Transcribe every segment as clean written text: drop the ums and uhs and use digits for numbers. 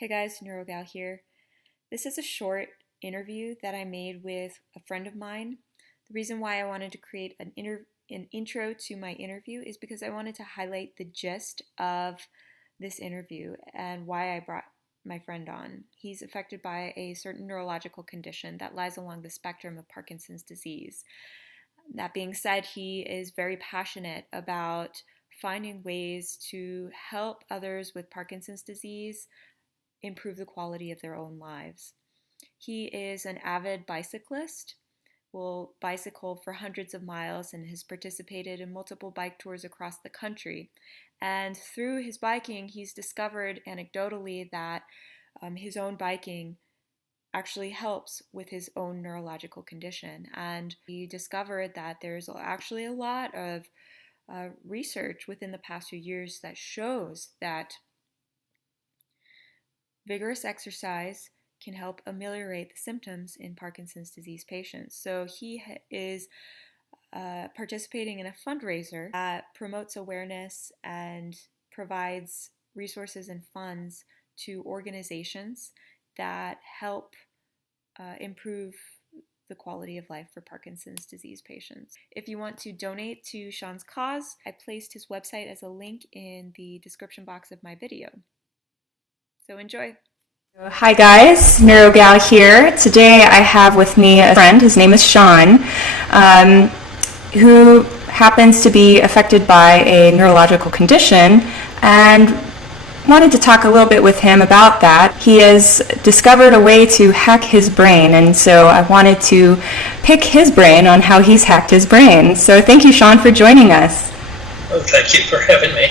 Hey guys, NeuroGal here. This is a short interview that I made with a friend of mine. The reason why I wanted to create an intro to my interview is because I wanted to highlight the gist of this interview and why I brought my friend on. He's affected by a certain neurological condition that lies along the spectrum of Parkinson's disease. That being said, he is very passionate about finding ways to help others with Parkinson's disease improve the quality of their own lives. He is an avid bicyclist, will bicycle for hundreds of miles, and has participated in multiple bike tours across the country. And through his biking, he's discovered anecdotally that his own biking actually helps with his own neurological condition. And he discovered that there's actually a lot of research within the past few years that shows that vigorous exercise can help ameliorate the symptoms in Parkinson's disease patients. So he is participating in a fundraiser that promotes awareness and provides resources and funds to organizations that help improve the quality of life for Parkinson's disease patients. If you want to donate to Sean's cause, I placed his website as a link in the description box of my video. So enjoy. Hi guys, NeuroGal here. Today I have with me a friend, his name is Sean, who happens to be affected by a neurological condition, and wanted to talk a little bit with him about that. He has discovered a way to hack his brain, and so I wanted to pick his brain on how he's hacked his brain. So thank you, Sean, for joining us. Oh, thank you for having me.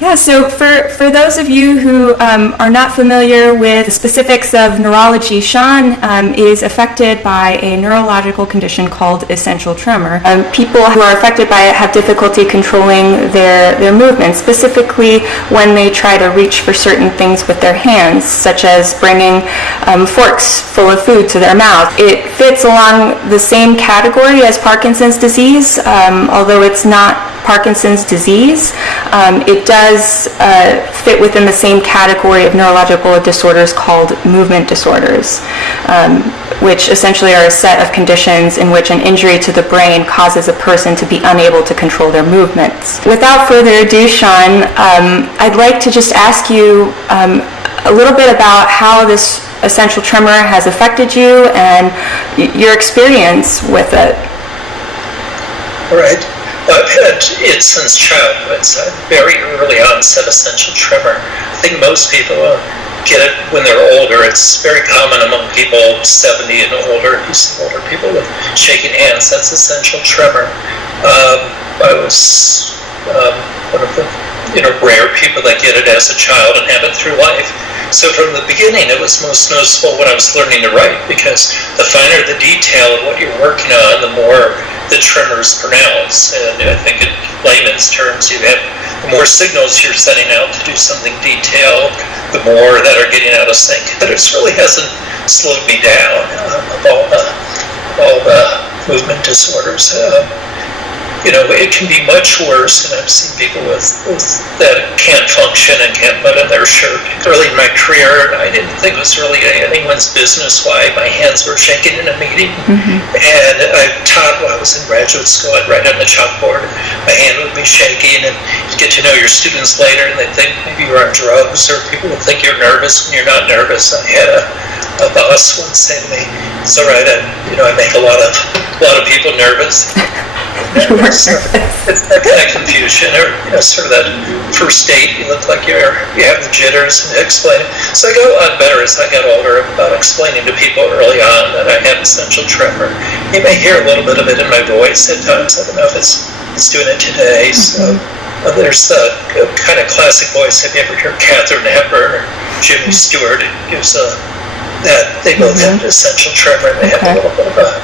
Yeah, so for those of you who are not familiar with the specifics of neurology, Sean is affected by a neurological condition called essential tremor. People who are affected by it have difficulty controlling their movements, specifically when they try to reach for certain things with their hands, such as bringing forks full of food to their mouth. It fits along the same category as Parkinson's disease, although it's not Parkinson's disease. It does fit within the same category of neurological disorders called movement disorders, which essentially are a set of conditions in which an injury to the brain causes a person to be unable to control their movements. Without further ado, Sean, I'd like to just ask you a little bit about how this essential tremor has affected you and your experience with it. All right. I've had it since childhood, so very early onset essential tremor. I think most people get it when they're older. It's very common among people 70 and older. You see older people with shaking hands. That's essential tremor. I was one of the rare people that get it as a child and have it through life. So from the beginning, it was most noticeable when I was learning to write, because the finer the detail of what you're working on, the more the tremors pronounce. And I think in layman's terms, the more signals you're sending out to do something detailed, the more that are getting out of sync. But it really hasn't slowed me down of all the movement disorders. It can be much worse, and I've seen people with that can't function and can't button their shirt. Early in my career, I didn't think it was really anyone's business why my hands were shaking in a meeting. Mm-hmm. And I taught while I was in graduate school. I'd write on the chalkboard, my hand would be shaking, and you get to know your students later, and they think maybe you're on drugs, or people would think you're nervous when you're not nervous. I had a boss once say to me, "It's all right, I make a lot of people nervous." It's that kind of confusion, or sort of that first date. You look like you have the jitters and explaining. So I got a lot better as I got older about explaining to people early on that I had essential tremor. You may hear a little bit of it in my voice at times. I don't know if it's doing it today. So there's the kind of classic voice. Have you ever heard Katharine Hepburn or Jimmy Stewart? It gives that they both have essential tremor, and they have a little bit of a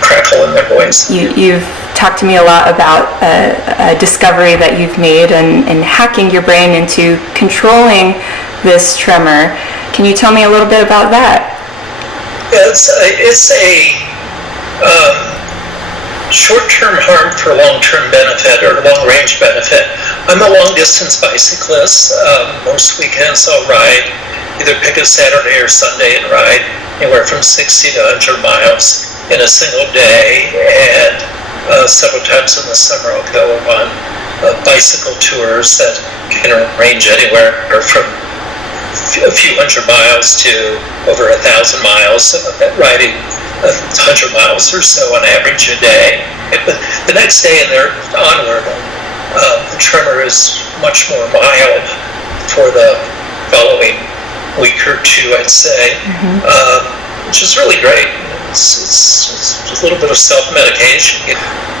crackle in their voice. You've talked to me a lot about a discovery that you've made and hacking your brain into controlling this tremor. Can you tell me a little bit about that? It's a short-term harm for long-term benefit, or long-range benefit. I'm a long-distance bicyclist. Most weekends I'll ride either pick a Saturday or Sunday and ride anywhere from 60 to 100 miles in a single day, and several times in the summer I'll go on bicycle tours that can range anywhere from a few hundred miles to over 1,000 miles, riding 100 miles or so on average a day. But the next day and there onward, the tremor is much more mild for the following week or two, I'd say, which is really great. It's a little bit of self-medication.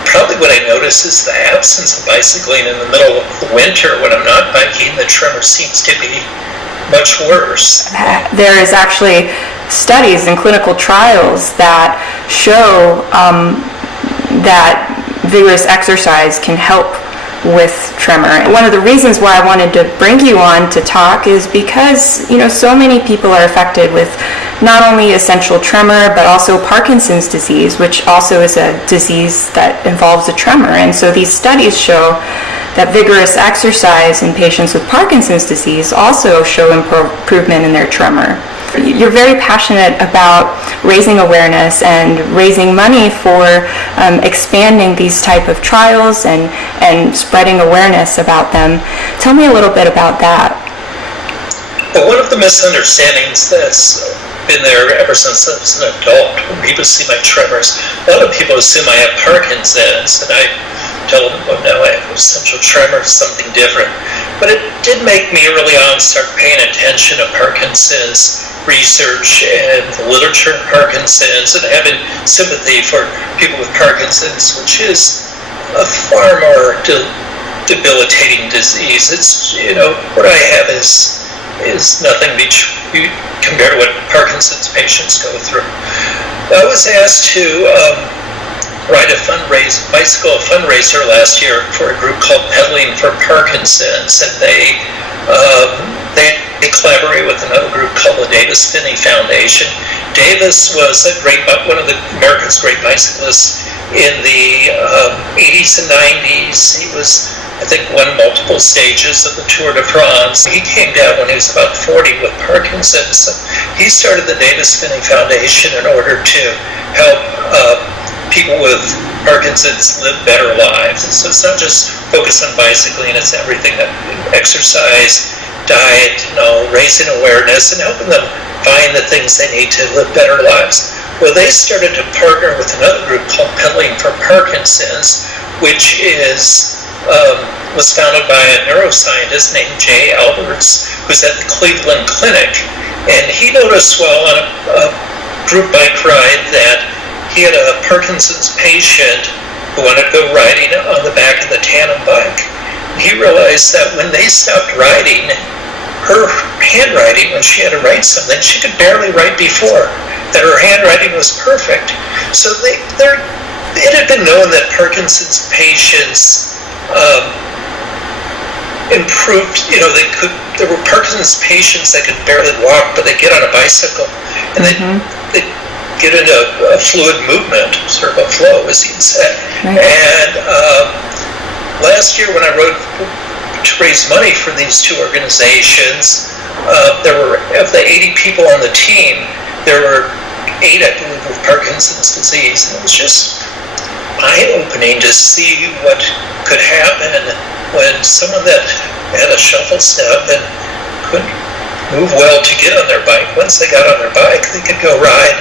Probably what I notice is the absence of bicycling in the middle of the winter. When I'm not biking, the tremor seems to be much worse. There is actually studies and clinical trials that show that vigorous exercise can help with tremor. And one of the reasons why I wanted to bring you on to talk is because, so many people are affected with not only essential tremor, but also Parkinson's disease, which also is a disease that involves a tremor. And so these studies show that vigorous exercise in patients with Parkinson's disease also show improvement in their tremor. You're very passionate about raising awareness and raising money for expanding these type of trials and spreading awareness about them. Tell me a little bit about that. Well, one of the misunderstandings that's been there ever since I was an adult, when people see my tremors, a lot of people assume I have Parkinson's, and I tell them, oh no, I have essential tremor, something different. But it did make me early on start paying attention to Parkinson's research and the literature of Parkinson's, and having sympathy for people with Parkinson's, which is a far more debilitating disease. It's, what I have is nothing compared to what Parkinson's patients go through. I was asked to ride a bicycle fundraiser last year for a group called Pedaling for Parkinsons, and they collaborate with another group called the Phinney Foundation. Davis was one of America's great bicyclists in the 80s and 90s. He was, I think, won multiple stages of the Tour de France. He came down when he was about 40 with Parkinson's. So he started the Phinney Foundation in order to help people with Parkinson's live better lives. And so it's not just focused on bicycling, it's everything, that exercise, diet, raising awareness and helping them find the things they need to live better lives. Well, they started to partner with another group called Pedaling for Parkinsons, which was founded by a neuroscientist named Jay Alberts, who's at the Cleveland Clinic. And he noticed while on a group bike ride that he had a Parkinson's patient who wanted to go riding on the back of the tandem bike. And he realized that when they stopped riding, her handwriting, when she had to write something, she could barely write before, that her handwriting was perfect. So it had been known that Parkinson's patients improved, there were Parkinson's patients that could barely walk, but they get on a bicycle, and they get into a fluid movement, sort of a flow, as you'd say. Right. And last year when I rode to raise money for these two organizations, there were, of the 80 people on the team, there were 8, I believe, with Parkinson's disease. And it was just eye-opening to see what could happen when someone that had a shuffle step and couldn't move well to get on their bike, once they got on their bike, they could go ride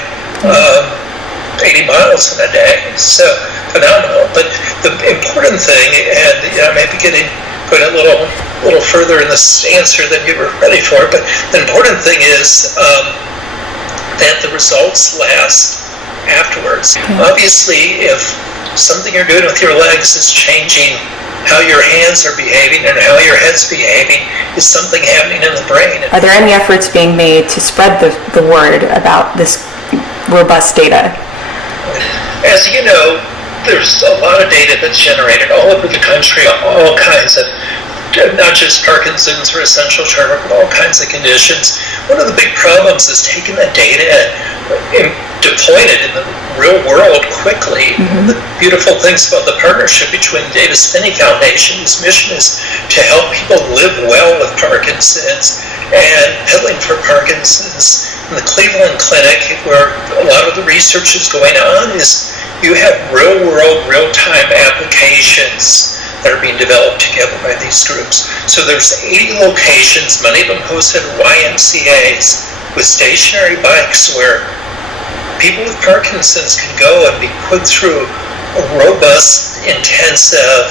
80 miles in a day. So phenomenal. But the important thing, and I may be going a little further in this answer than you were ready for, but the important thing is that the results last afterwards. Obviously, if something you're doing with your legs is changing how your hands are behaving and how your head's behaving, is something happening in the brain. Are there any efforts being made to spread the word about this robust data? As you know, there's a lot of data that's generated all over the country, all kinds of, not just Parkinson's or essential tremor, but all kinds of conditions. One of the big problems is taking that data and deploying it in the real world quickly. The beautiful things about the partnership between the Phinney Foundation, whose mission is to help people live well with Parkinson's, and Pedaling for Parkinsons is in the Cleveland Clinic, where a lot of the research is going on, is you have real-world, real-time applications that are being developed together by these groups. So there's 80 locations, many of them hosted at YMCAs, with stationary bikes where people with Parkinson's can go and be put through a robust, intensive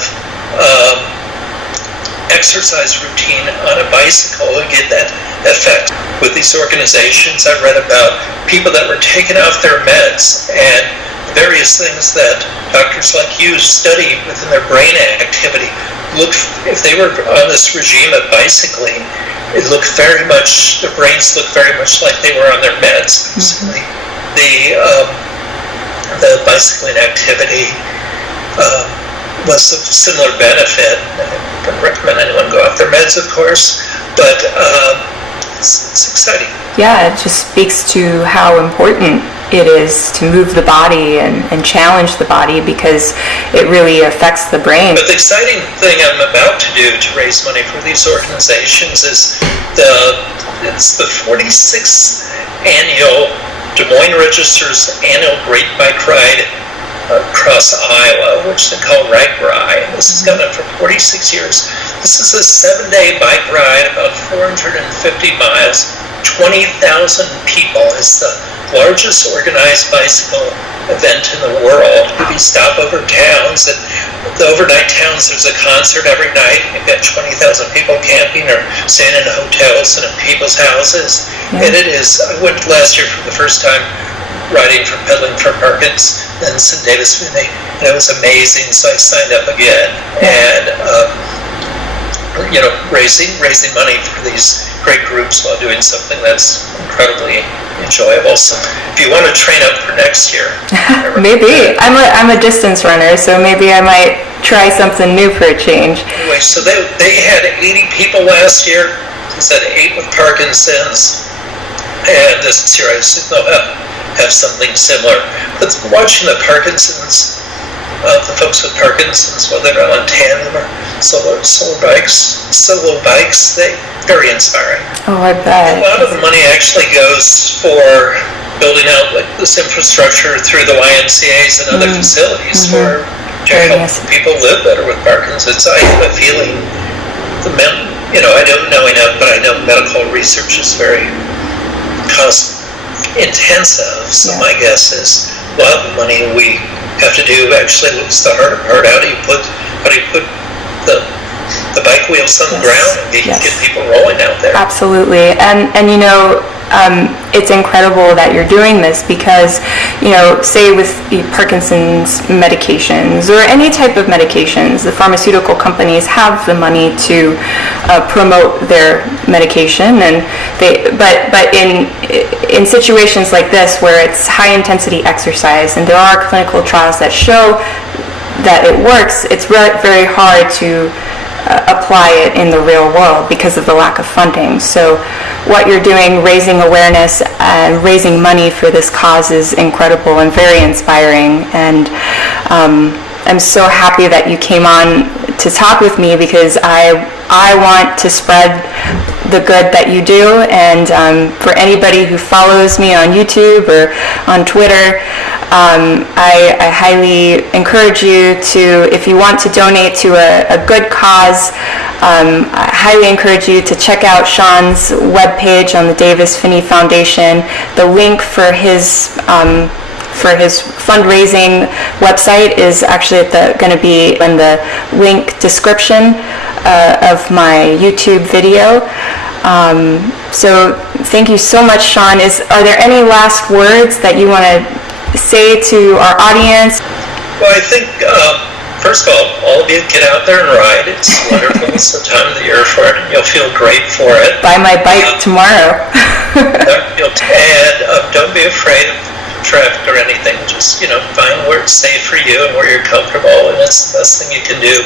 exercise routine on a bicycle and get that effect. With these organizations, I read about people that were taken off their meds and various things that doctors like you study within their brain activity. If they were on this regime of bicycling, it looked very much, their brains looked very much like they were on their meds. Mm-hmm. The bicycling activity was of similar benefit. I don't recommend anyone go off their meds, of course, but it's exciting. Yeah, it just speaks to how important it is to move the body and challenge the body, because it really affects the brain. But the exciting thing I'm about to do to raise money for these organizations is it's the 46th annual Des Moines Register's annual Great Bike Ride across Iowa, which they call RAGBRAI, and this has gone on for 46 years. This is a 7-day bike ride, about 450 miles, 20,000 people. It's the largest organized bicycle event in the world. If you stop over towns, and the overnight towns, there's a concert every night. You've got 20,000 people camping or staying in hotels and in people's houses. Yeah. And it is, I went last year for the first time riding for pedaling for Parkinsons in Davis, Phinney, and it was amazing. So I signed up again, and raising money for these great groups while doing something that's incredibly enjoyable. So if you want to train up for next year, maybe I'm a distance runner, so maybe I might try something new for a change. Anyway, so they had 80 people last year. They said 8 with Parkinson's, and this year I assume they'll have something similar. But watching the Parkinsons, the folks with Parkinsons, whether they're on tandem or solo bikes, they very inspiring. Oh, I bet. A lot of the money actually goes for building out like this infrastructure through the YMCA's and other facilities for to help people live better with Parkinson's. I have a feeling I don't know enough, but I know medical research is very cost intensive, so my guess is a lot of the money we have to do actually is the harder part. How do you put the bike wheels on the ground and get people rolling out there? Absolutely. And it's incredible that you're doing this, because say with Parkinson's medications or any type of medications, the pharmaceutical companies have the money to promote their medication, and but in situations like this where it's high intensity exercise and there are clinical trials that show that it works, it's very hard to apply it in the real world because of the lack of funding. So what you're doing, raising awareness and raising money for this cause, is incredible and very inspiring. And I'm so happy that you came on to talk with me, because I want to spread the good that you do. And for anybody who follows me on YouTube or on Twitter, I highly encourage you to, if you want to donate to a good cause, I highly encourage you to check out Sean's webpage on the Davis Phinney Foundation. The link for his fundraising website is actually going to be in the link description of my YouTube video. So thank you so much, Sean. Are there any last words that you want to say to our audience? Well, I think, first of all of you get out there and ride. It's wonderful. It's the time of the year for it, and you'll feel great for it. Buy my bike tomorrow. Don't be afraid of traffic or anything. Just, find where it's safe for you and where you're comfortable, and it's the best thing you can do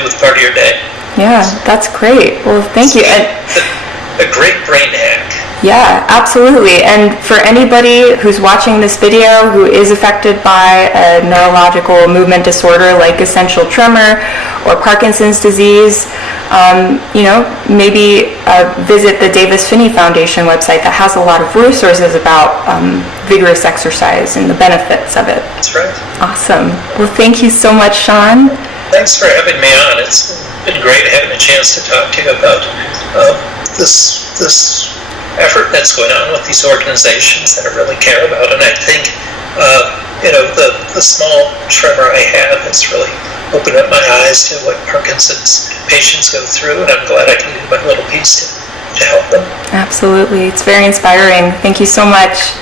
with part of your day. Yeah, that's great. Well, thank you. A great brain hack. Yeah, absolutely. And for anybody who's watching this video who is affected by a neurological movement disorder like essential tremor or Parkinson's disease, maybe visit the Davis-Phinney Foundation website that has a lot of resources about vigorous exercise and the benefits of it. That's right. Awesome. Well, thank you so much, Sean. Thanks for having me on. It's been great having a chance to talk to you about this effort that's going on with these organizations that I really care about. And I think, the small tremor I have has really opened up my eyes to what Parkinson's patients go through, and I'm glad I can do my little piece to help them. Absolutely. It's very inspiring. Thank you so much.